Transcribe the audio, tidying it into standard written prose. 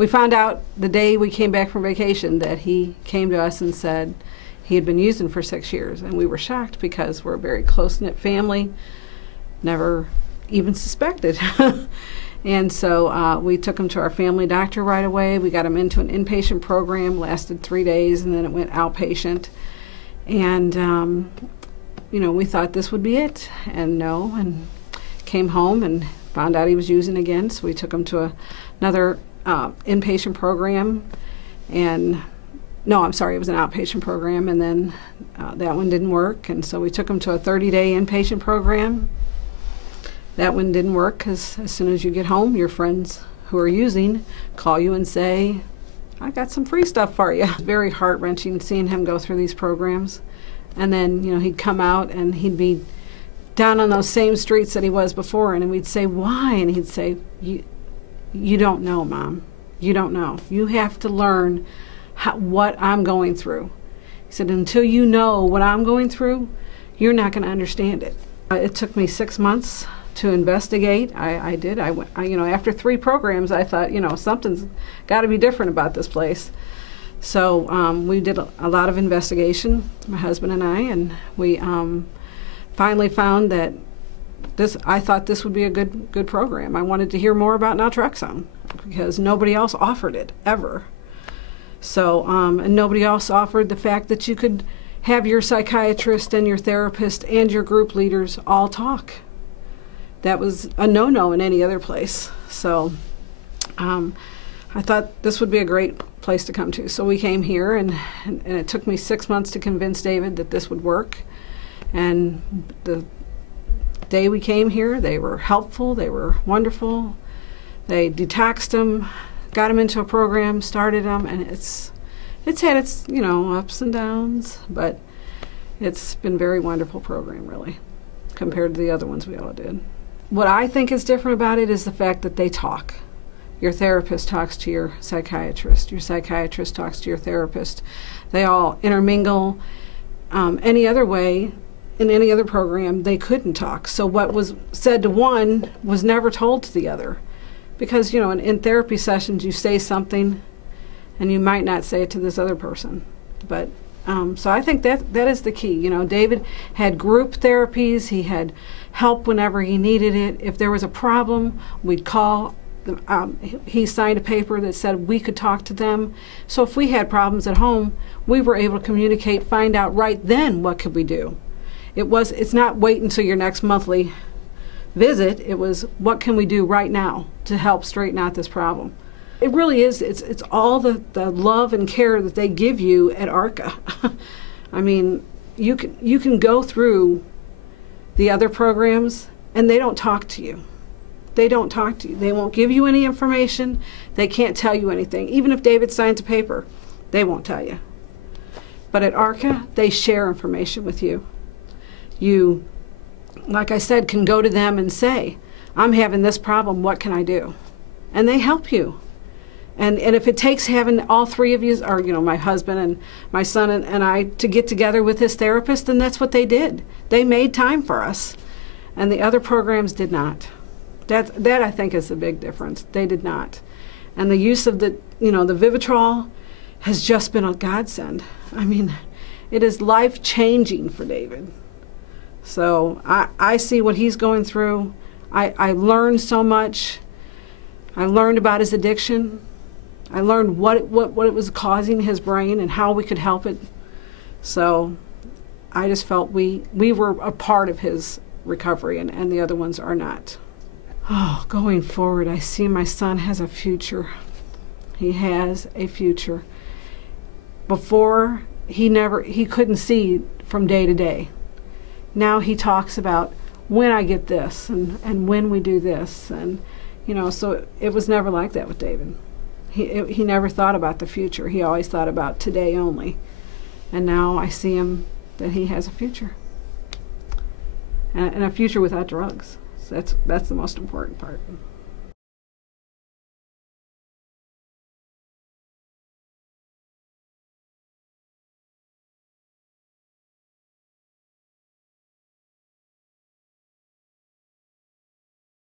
We found out the day we came back from vacation that he came to us and said he had been using for 6 years, and we were shocked because we're a very close-knit family, never even suspected. And so we took him to our family doctor right away. We got him into an inpatient program, lasted 3 days, and then it went outpatient. And, you know, we thought this would be it, and no, and came home and found out he was using again, so we took him to another inpatient program, and no, I'm sorry, it was an outpatient program, and then that one didn't work, and so we took him to a 30-day inpatient program. That one didn't work because as soon as you get home, your friends who are using call you and say, I got some free stuff for you. Very heart-wrenching seeing him go through these programs. And then, you know, he'd come out and he'd be down on those same streets that he was before, and we'd say, why? And he'd say, you don't know, Mom. You don't know. You have to learn what I'm going through. He said, until you know what I'm going through, you're not going to understand it. It took me 6 months to investigate. I did. You know, after 3 programs, I thought, you know, something's got to be different about this place. So we did a lot of investigation, my husband and I, and we finally found that I thought this would be a good program. I wanted to hear more about naltrexone because nobody else offered it ever. So and nobody else offered the fact that you could have your psychiatrist and your therapist and your group leaders all talk. That was a no-no in any other place. So I thought this would be a great place to come to. So we came here, and it took me 6 months to convince David that this would work. And the day we came here, they were helpful, they were wonderful. They detoxed him, got him into a program, started him, and it's had its, you know, ups and downs, but it's been a very wonderful program, really, compared to the other ones we all did. What I think is different about it is the fact that they talk. Your therapist talks to your psychiatrist talks to your therapist. They all intermingle. Any other way, in any other program, they couldn't talk. So what was said to one was never told to the other. Because, you know, in therapy sessions, you say something, and you might not say it to this other person. But so I think that is the key. You know, David had group therapies. He had help whenever he needed it. If there was a problem, we'd call. He signed a paper that said we could talk to them. So if we had problems at home, we were able to communicate, find out right then what could we do. It's not wait until your next monthly visit. It was what can we do right now to help straighten out this problem. It really is. It's all the love and care that they give you at ARCA. I mean, you can go through the other programs and they don't talk to you. They don't talk to you. They won't give you any information. They can't tell you anything. Even if David signs a paper, they won't tell you. But at ARCA, they share information with you. You, like I said, can go to them and say, I'm having this problem, what can I do? And they help you. And if it takes having all 3 of you, or, you know, my husband and my son and I, to get together with his therapist, then that's what they did. They made time for us. And the other programs did not. That I think is the big difference. They did not. And the use of the Vivitrol has just been a godsend. I mean, it is life-changing for David. So I see what he's going through. I learned so much. I learned about his addiction. I learned what it was causing his brain and how we could help it. So I just felt we were a part of his recovery, and the other ones are not. Oh, going forward, I see my son has a future. He has a future. Before, he couldn't see from day to day. Now he talks about when I get this and when we do this, and you know, so it was never like that with David. He never thought about the future. He always thought about today only. And now I see him that he has a future. And a future without drugs. So that's the most important part.